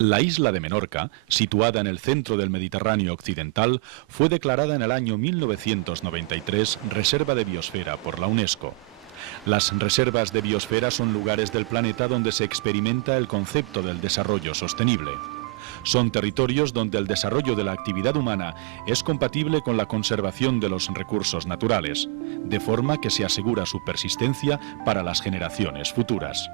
La isla de Menorca, situada en el centro del Mediterráneo occidental, fue declarada en el año 1993 Reserva de Biosfera por la UNESCO. Las reservas de biosfera son lugares del planeta donde se experimenta el concepto del desarrollo sostenible. Son territorios donde el desarrollo de la actividad humana es compatible con la conservación de los recursos naturales, de forma que se asegura su persistencia para las generaciones futuras.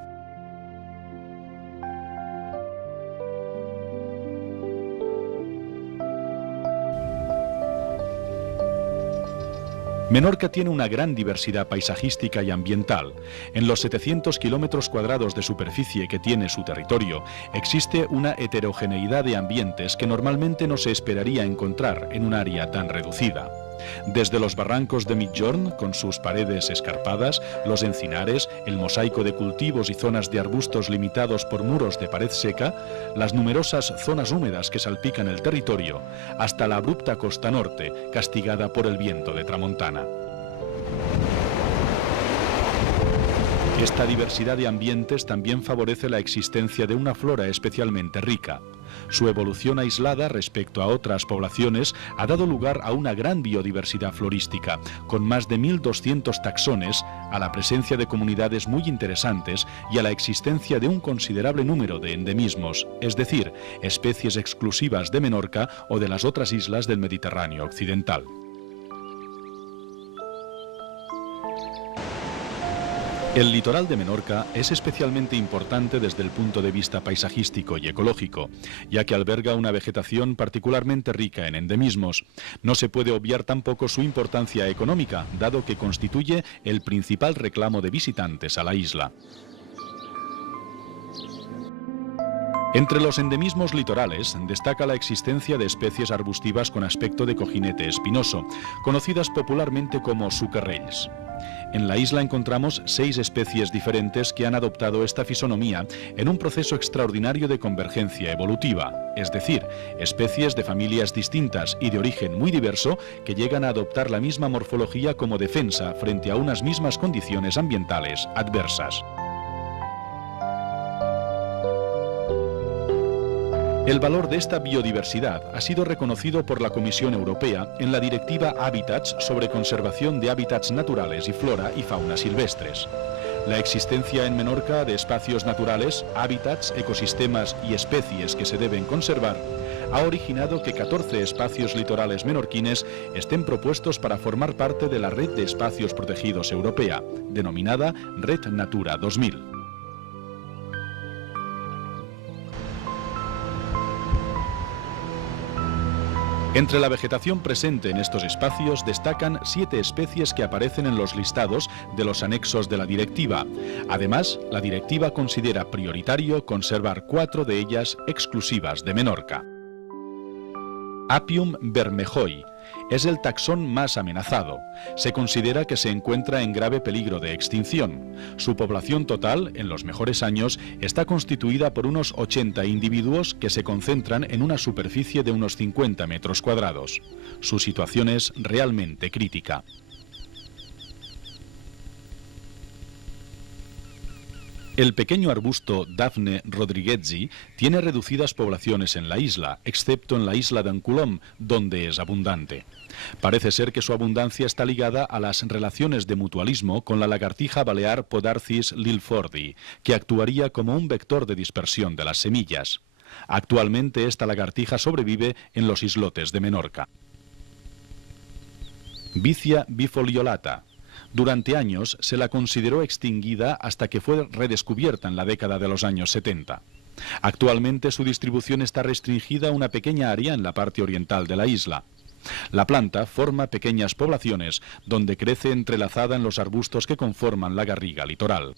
Menorca tiene una gran diversidad paisajística y ambiental. En los 700 kilómetros cuadrados de superficie que tiene su territorio, existe una heterogeneidad de ambientes que normalmente no se esperaría encontrar en un área tan reducida. Desde los barrancos de Migjorn, con sus paredes escarpadas, los encinares, el mosaico de cultivos y zonas de arbustos limitados por muros de pared seca, las numerosas zonas húmedas que salpican el territorio, hasta la abrupta costa norte, castigada por el viento de tramontana. Esta diversidad de ambientes también favorece la existencia de una flora especialmente rica. Su evolución aislada respecto a otras poblaciones ha dado lugar a una gran biodiversidad florística, con más de 1.200 taxones, a la presencia de comunidades muy interesantes y a la existencia de un considerable número de endemismos, es decir, especies exclusivas de Menorca o de las otras islas del Mediterráneo occidental. El litoral de Menorca es especialmente importante desde el punto de vista paisajístico y ecológico, ya que alberga una vegetación particularmente rica en endemismos. No se puede obviar tampoco su importancia económica, dado que constituye el principal reclamo de visitantes a la isla. Entre los endemismos litorales destaca la existencia de especies arbustivas con aspecto de cojinete espinoso, conocidas popularmente como sucarrells. En la isla encontramos 6 especies diferentes que han adoptado esta fisonomía en un proceso extraordinario de convergencia evolutiva, es decir, especies de familias distintas y de origen muy diverso que llegan a adoptar la misma morfología como defensa frente a unas mismas condiciones ambientales adversas. El valor de esta biodiversidad ha sido reconocido por la Comisión Europea en la Directiva Hábitats sobre conservación de hábitats naturales y flora y fauna silvestres. La existencia en Menorca de espacios naturales, hábitats, ecosistemas y especies que se deben conservar ha originado que 14 espacios litorales menorquines estén propuestos para formar parte de la Red de Espacios Protegidos Europea, denominada Red Natura 2000. Entre la vegetación presente en estos espacios destacan 7 especies que aparecen en los listados de los anexos de la directiva. Además, la directiva considera prioritario conservar 4 de ellas exclusivas de Menorca. Apium bermejoy es el taxón más amenazado. Se considera que se encuentra en grave peligro de extinción. Su población total, en los mejores años, está constituida por unos 80 individuos que se concentran en una superficie de unos 50 metros cuadrados. Su situación es realmente crítica. El pequeño arbusto Daphne rodriguezi tiene reducidas poblaciones en la isla, excepto en la isla de Anculom, donde es abundante. Parece ser que su abundancia está ligada a las relaciones de mutualismo con la lagartija balear Podarcis lilfordi, que actuaría como un vector de dispersión de las semillas. Actualmente esta lagartija sobrevive en los islotes de Menorca. Vicia bifoliolata. Durante años se la consideró extinguida hasta que fue redescubierta en la década de los años 70. Actualmente su distribución está restringida a una pequeña área en la parte oriental de la isla. La planta forma pequeñas poblaciones donde crece entrelazada en los arbustos que conforman la garriga litoral.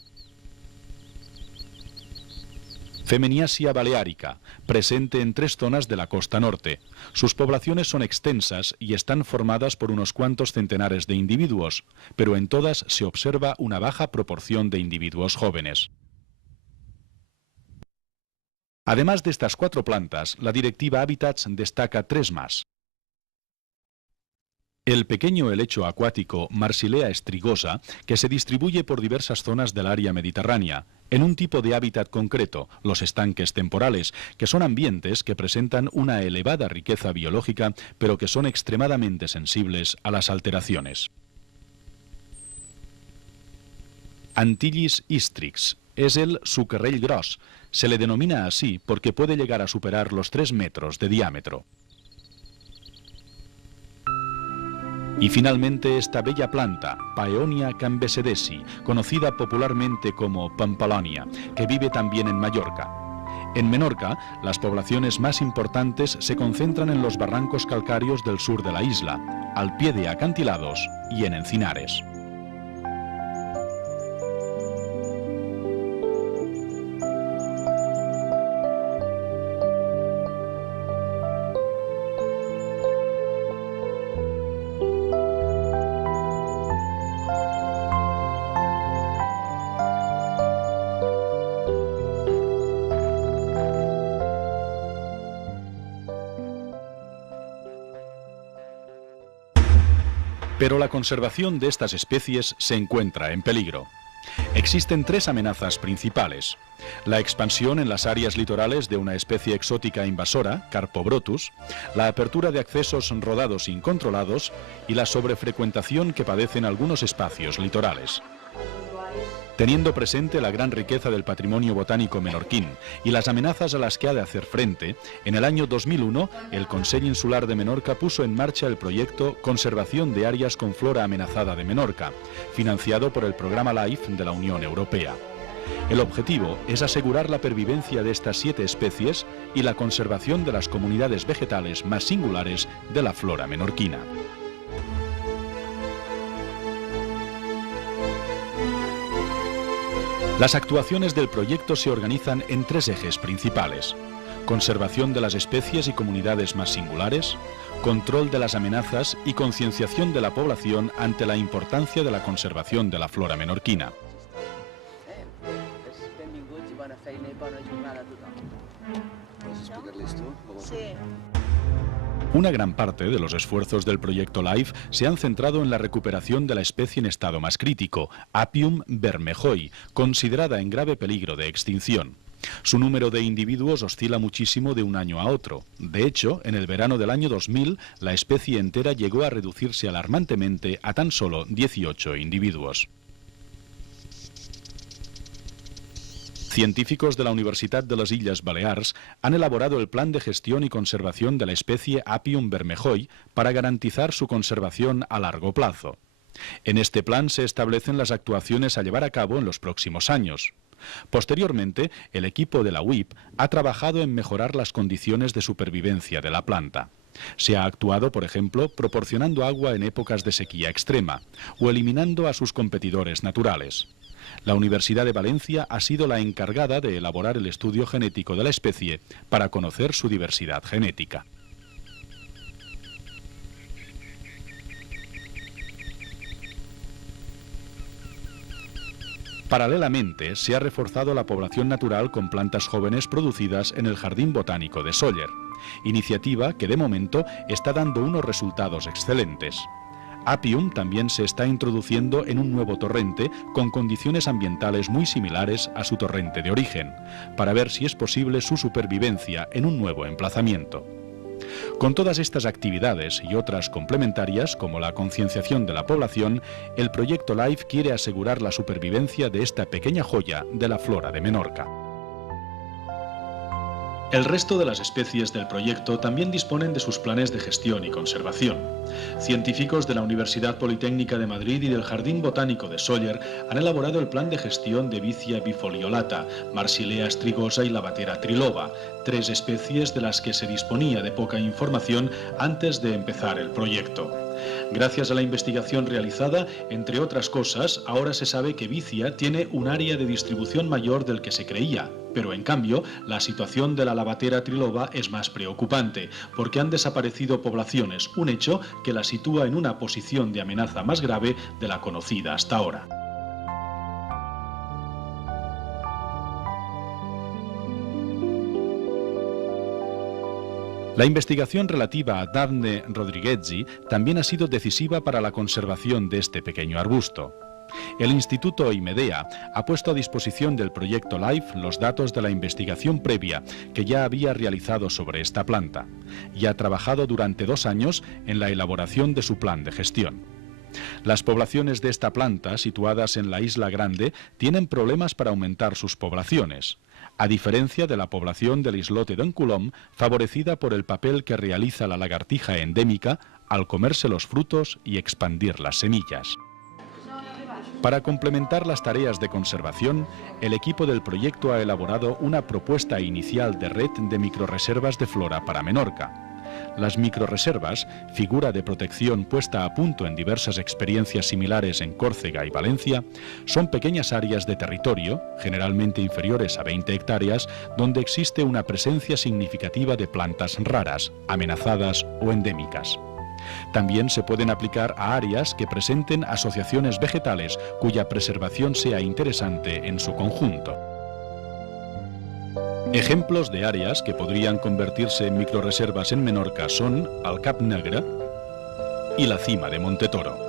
Femeniasia balearica, presente en 3 zonas de la costa norte. Sus poblaciones son extensas y están formadas por unos cuantos centenares de individuos, pero en todas se observa una baja proporción de individuos jóvenes. Además de estas 4 plantas, la Directiva Hábitats destaca 3 más. El pequeño helecho acuático Marsilea strigosa, que se distribuye por diversas zonas del área mediterránea, en un tipo de hábitat concreto, los estanques temporales, que son ambientes que presentan una elevada riqueza biológica, pero que son extremadamente sensibles a las alteraciones. Antillis hystrix es el suquerrell gros. Se le denomina así porque puede llegar a superar los 3 metros de diámetro. Y finalmente esta bella planta, Paeonia cambesedesi, conocida popularmente como Pampalonia, que vive también en Mallorca. En Menorca, las poblaciones más importantes se concentran en los barrancos calcáreos del sur de la isla, al pie de acantilados y en encinares. Pero la conservación de estas especies se encuentra en peligro. Existen 3 amenazas principales: la expansión en las áreas litorales de una especie exótica invasora, Carpobrotus, la apertura de accesos rodados incontrolados y la sobrefrecuentación que padecen algunos espacios litorales. Teniendo presente la gran riqueza del patrimonio botánico menorquín y las amenazas a las que ha de hacer frente, en el año 2001 el Consell Insular de Menorca puso en marcha el proyecto Conservación de Áreas con Flora Amenazada de Menorca, financiado por el programa LIFE de la Unión Europea. El objetivo es asegurar la pervivencia de estas 7 especies y la conservación de las comunidades vegetales más singulares de la flora menorquina. Las actuaciones del proyecto se organizan en 3 ejes principales: conservación de las especies y comunidades más singulares, control de las amenazas y concienciación de la población ante la importancia de la conservación de la flora menorquina. Una gran parte de los esfuerzos del proyecto LIFE se han centrado en la recuperación de la especie en estado más crítico, Apium bermejoi, considerada en grave peligro de extinción. Su número de individuos oscila muchísimo de un año a otro. De hecho, en el verano del año 2000, la especie entera llegó a reducirse alarmantemente a tan solo 18 individuos. Científicos de la Universitat de les Illes Balears han elaborado el plan de gestión y conservación de la especie Apium bermejoi para garantizar su conservación a largo plazo. En este plan se establecen las actuaciones a llevar a cabo en los próximos años. Posteriormente, el equipo de la UIP ha trabajado en mejorar las condiciones de supervivencia de la planta. Se ha actuado, por ejemplo, proporcionando agua en épocas de sequía extrema o eliminando a sus competidores naturales. La Universidad de Valencia ha sido la encargada de elaborar el estudio genético de la especie para conocer su diversidad genética. Paralelamente, se ha reforzado la población natural con plantas jóvenes producidas en el Jardín Botánico de Sóller, iniciativa que de momento está dando unos resultados excelentes. Apium también se está introduciendo en un nuevo torrente con condiciones ambientales muy similares a su torrente de origen, para ver si es posible su supervivencia en un nuevo emplazamiento. Con todas estas actividades y otras complementarias, como la concienciación de la población, el proyecto LIFE quiere asegurar la supervivencia de esta pequeña joya de la flora de Menorca. El resto de las especies del proyecto también disponen de sus planes de gestión y conservación. Científicos de la Universidad Politécnica de Madrid y del Jardín Botánico de Sóller han elaborado el plan de gestión de Vicia bifoliolata, Marsilea strigosa y Lavatera triloba, 3 especies de las que se disponía de poca información antes de empezar el proyecto. Gracias a la investigación realizada, entre otras cosas, ahora se sabe que Vicia tiene un área de distribución mayor del que se creía, pero en cambio, la situación de la Lavatera triloba es más preocupante, porque han desaparecido poblaciones, un hecho que la sitúa en una posición de amenaza más grave de la conocida hasta ahora. La investigación relativa a Daphne rodriguezi también ha sido decisiva para la conservación de este pequeño arbusto. El Instituto IMEDEA ha puesto a disposición del proyecto LIFE los datos de la investigación previa que ya había realizado sobre esta planta y ha trabajado durante 2 años en la elaboración de su plan de gestión. Las poblaciones de esta planta, situadas en la Isla Grande, tienen problemas para aumentar sus poblaciones, a diferencia de la población del islote d'en Colom, favorecida por el papel que realiza la lagartija endémica al comerse los frutos y expandir las semillas. Para complementar las tareas de conservación, el equipo del proyecto ha elaborado una propuesta inicial de red de microrreservas de flora para Menorca. Las microrreservas, figura de protección puesta a punto en diversas experiencias similares en Córcega y Valencia, son pequeñas áreas de territorio, generalmente inferiores a 20 hectáreas, donde existe una presencia significativa de plantas raras, amenazadas o endémicas. También se pueden aplicar a áreas que presenten asociaciones vegetales cuya preservación sea interesante en su conjunto. Ejemplos de áreas que podrían convertirse en microrreservas en Menorca son el Cap Negre y la cima de Montetoro.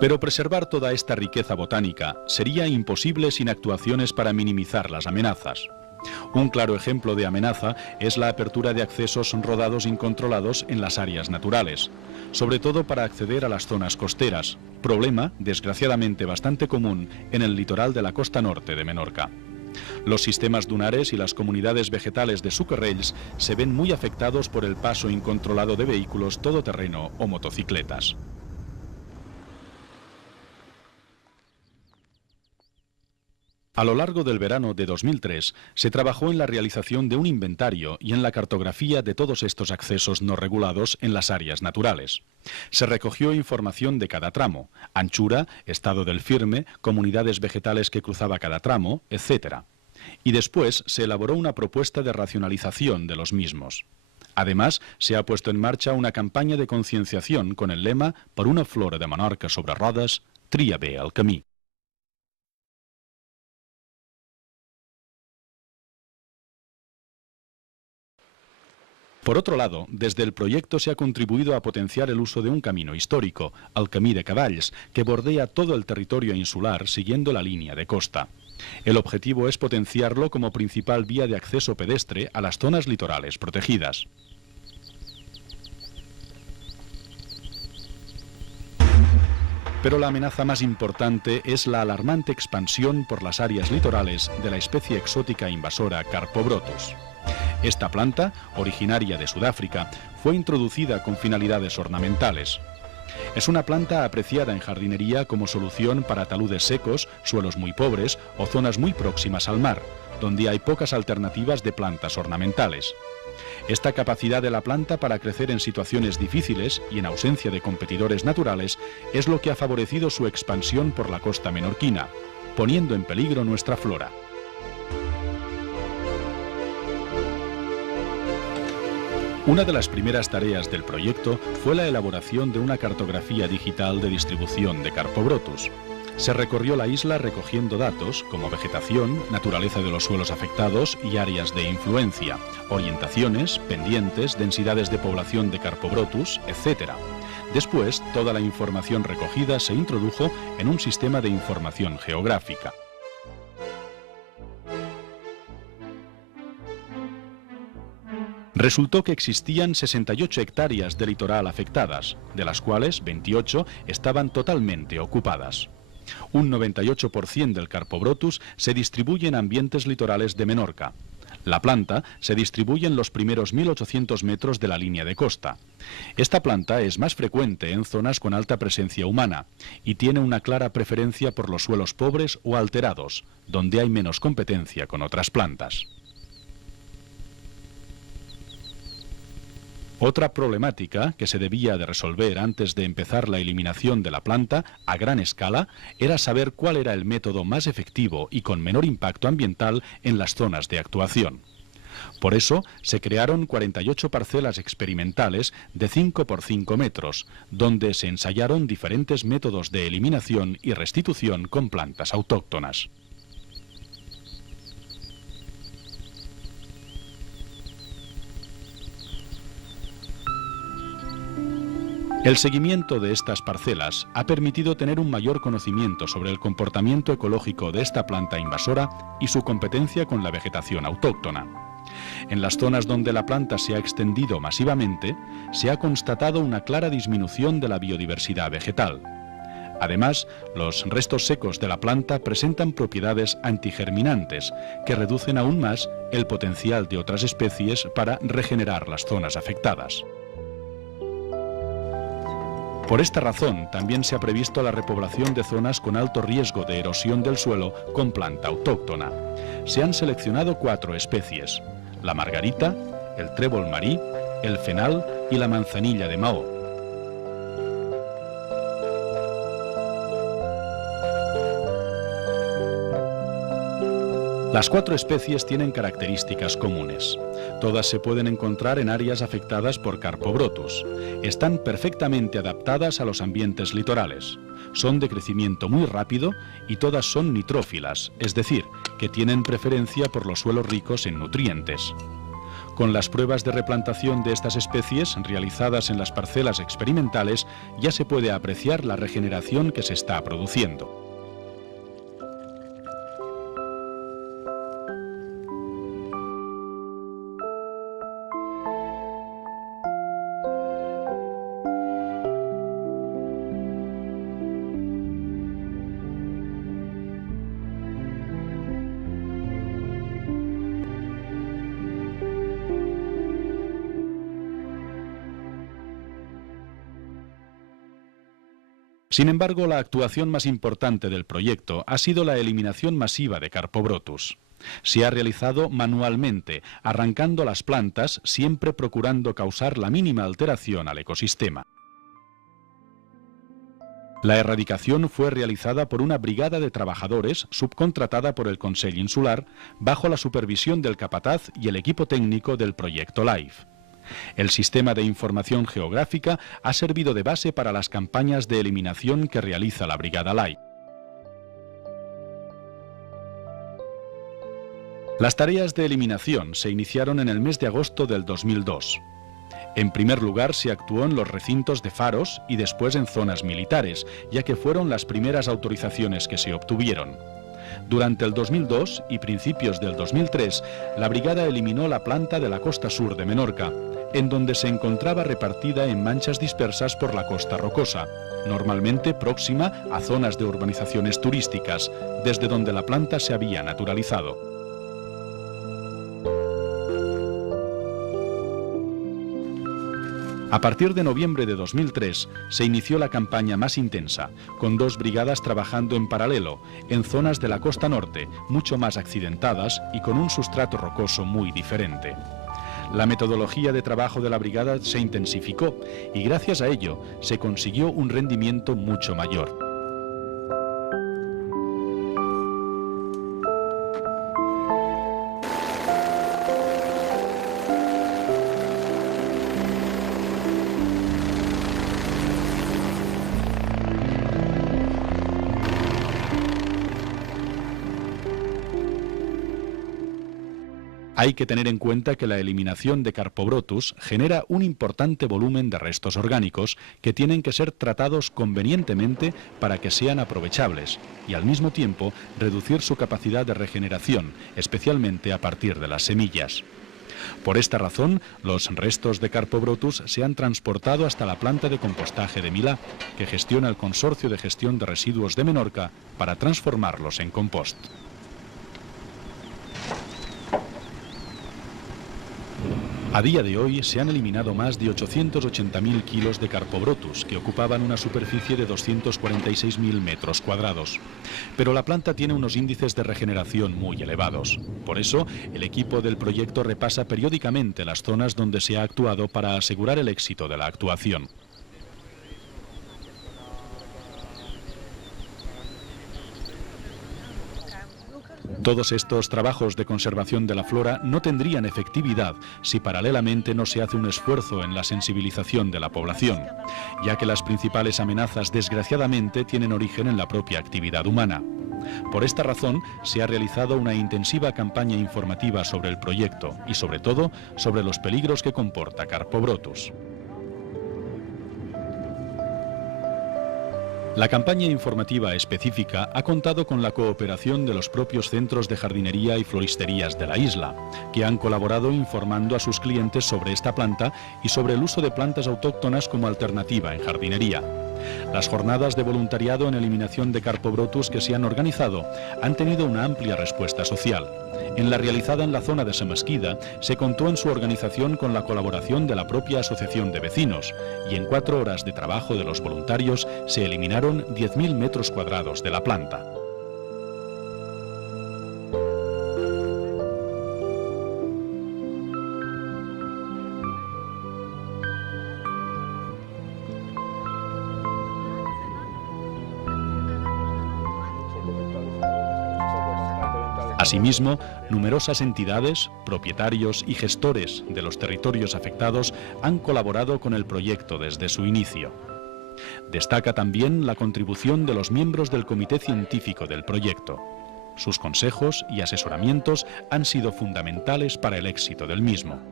Pero preservar toda esta riqueza botánica sería imposible sin actuaciones para minimizar las amenazas. Un claro ejemplo de amenaza es la apertura de accesos rodados incontrolados en las áreas naturales, sobre todo para acceder a las zonas costeras, problema desgraciadamente bastante común en el litoral de la costa norte de Menorca. Los sistemas dunares y las comunidades vegetales de Suquerrells se ven muy afectados por el paso incontrolado de vehículos todoterreno o motocicletas. A lo largo del verano de 2003 se trabajó en la realización de un inventario y en la cartografía de todos estos accesos no regulados en las áreas naturales. Se recogió información de cada tramo, anchura, estado del firme, comunidades vegetales que cruzaba cada tramo, etc. Y después se elaboró una propuesta de racionalización de los mismos. Además, se ha puesto en marcha una campaña de concienciación con el lema «Per una flora de Menorca sobre rodes, tria bé el camí». Por otro lado, desde el proyecto se ha contribuido a potenciar el uso de un camino histórico, el Camí de Cavalls, que bordea todo el territorio insular siguiendo la línea de costa. El objetivo es potenciarlo como principal vía de acceso pedestre a las zonas litorales protegidas. Pero la amenaza más importante es la alarmante expansión por las áreas litorales de la especie exótica invasora Carpobrotus. Esta planta, originaria de Sudáfrica, fue introducida con finalidades ornamentales. Es una planta apreciada en jardinería como solución para taludes secos, suelos muy pobres o zonas muy próximas al mar, donde hay pocas alternativas de plantas ornamentales. Esta capacidad de la planta para crecer en situaciones difíciles y en ausencia de competidores naturales es lo que ha favorecido su expansión por la costa menorquina, poniendo en peligro nuestra flora. Una de las primeras tareas del proyecto fue la elaboración de una cartografía digital de distribución de Carpobrotus. Se recorrió la isla recogiendo datos como vegetación, naturaleza de los suelos afectados y áreas de influencia, orientaciones, pendientes, densidades de población de Carpobrotus, etc. Después, toda la información recogida se introdujo en un sistema de información geográfica. Resultó que existían 68 hectáreas de litoral afectadas, de las cuales 28 estaban totalmente ocupadas. Un 98% del Carpobrotus se distribuye en ambientes litorales de Menorca. La planta se distribuye en los primeros 1.800 metros de la línea de costa. Esta planta es más frecuente en zonas con alta presencia humana y tiene una clara preferencia por los suelos pobres o alterados, donde hay menos competencia con otras plantas. Otra problemática que se debía de resolver antes de empezar la eliminación de la planta a gran escala era saber cuál era el método más efectivo y con menor impacto ambiental en las zonas de actuación. Por eso se crearon 48 parcelas experimentales de 5 por 5 metros, donde se ensayaron diferentes métodos de eliminación y restitución con plantas autóctonas. El seguimiento de estas parcelas ha permitido tener un mayor conocimiento sobre el comportamiento ecológico de esta planta invasora y su competencia con la vegetación autóctona. En las zonas donde la planta se ha extendido masivamente, se ha constatado una clara disminución de la biodiversidad vegetal. Además, los restos secos de la planta presentan propiedades antigerminantes que reducen aún más el potencial de otras especies para regenerar las zonas afectadas. Por esta razón, también se ha previsto la repoblación de zonas con alto riesgo de erosión del suelo con planta autóctona. Se han seleccionado 4 especies: la margarita, el trébol marí, el fenal y la manzanilla de Mahó. Las 4 especies tienen características comunes. Todas se pueden encontrar en áreas afectadas por Carpobrotus. Están perfectamente adaptadas a los ambientes litorales. Son de crecimiento muy rápido y todas son nitrófilas, es decir, que tienen preferencia por los suelos ricos en nutrientes. Con las pruebas de replantación de estas especies realizadas en las parcelas experimentales, ya se puede apreciar la regeneración que se está produciendo. Sin embargo, la actuación más importante del proyecto ha sido la eliminación masiva de Carpobrotus. Se ha realizado manualmente, arrancando las plantas, siempre procurando causar la mínima alteración al ecosistema. La erradicación fue realizada por una brigada de trabajadores subcontratada por el Consell Insular, bajo la supervisión del capataz y el equipo técnico del proyecto LIFE. El sistema de información geográfica ha servido de base para las campañas de eliminación que realiza la Brigada LIFE. Las tareas de eliminación se iniciaron en el mes de agosto del 2002. En primer lugar, se actuó en los recintos de faros y después en zonas militares, ya que fueron las primeras autorizaciones que se obtuvieron. Durante el 2002 y principios del 2003, la brigada eliminó la planta de la costa sur de Menorca, en donde se encontraba repartida en manchas dispersas por la costa rocosa, normalmente próxima a zonas de urbanizaciones turísticas, desde donde la planta se había naturalizado. A partir de noviembre de 2003 se inició la campaña más intensa, con 2 brigadas trabajando en paralelo, en zonas de la costa norte, mucho más accidentadas y con un sustrato rocoso muy diferente. La metodología de trabajo de la brigada se intensificó y gracias a ello se consiguió un rendimiento mucho mayor. Hay que tener en cuenta que la eliminación de Carpobrotus genera un importante volumen de restos orgánicos que tienen que ser tratados convenientemente para que sean aprovechables y al mismo tiempo reducir su capacidad de regeneración, especialmente a partir de las semillas. Por esta razón, los restos de Carpobrotus se han transportado hasta la planta de compostaje de Milá, que gestiona el Consorcio de Gestión de Residuos de Menorca, para transformarlos en compost. A día de hoy se han eliminado más de 880.000 kilos de Carpobrotus, que ocupaban una superficie de 246.000 metros cuadrados. Pero la planta tiene unos índices de regeneración muy elevados. Por eso, el equipo del proyecto repasa periódicamente las zonas donde se ha actuado para asegurar el éxito de la actuación. Todos estos trabajos de conservación de la flora no tendrían efectividad si paralelamente no se hace un esfuerzo en la sensibilización de la población, ya que las principales amenazas desgraciadamente tienen origen en la propia actividad humana. Por esta razón se ha realizado una intensiva campaña informativa sobre el proyecto y sobre todo sobre los peligros que comporta Carpobrotus. La campaña informativa específica ha contado con la cooperación de los propios centros de jardinería y floristerías de la isla, que han colaborado informando a sus clientes sobre esta planta y sobre el uso de plantas autóctonas como alternativa en jardinería. Las jornadas de voluntariado en eliminación de Carpobrotus que se han organizado han tenido una amplia respuesta social. En la realizada en la zona de Samesquida se contó en su organización con la colaboración de la propia asociación de vecinos y en 4 horas de trabajo de los voluntarios se eliminaron 10.000 metros cuadrados de la planta. Asimismo, numerosas entidades, propietarios y gestores de los territorios afectados han colaborado con el proyecto desde su inicio. Destaca también la contribución de los miembros del comité científico del proyecto. Sus consejos y asesoramientos han sido fundamentales para el éxito del mismo.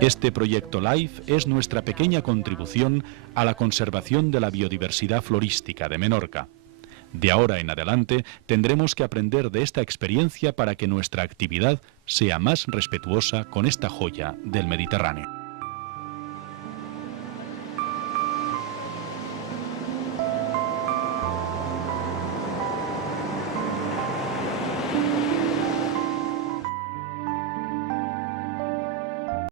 Este proyecto LIFE es nuestra pequeña contribución a la conservación de la biodiversidad florística de Menorca. De ahora en adelante tendremos que aprender de esta experiencia para que nuestra actividad sea más respetuosa con esta joya del Mediterráneo.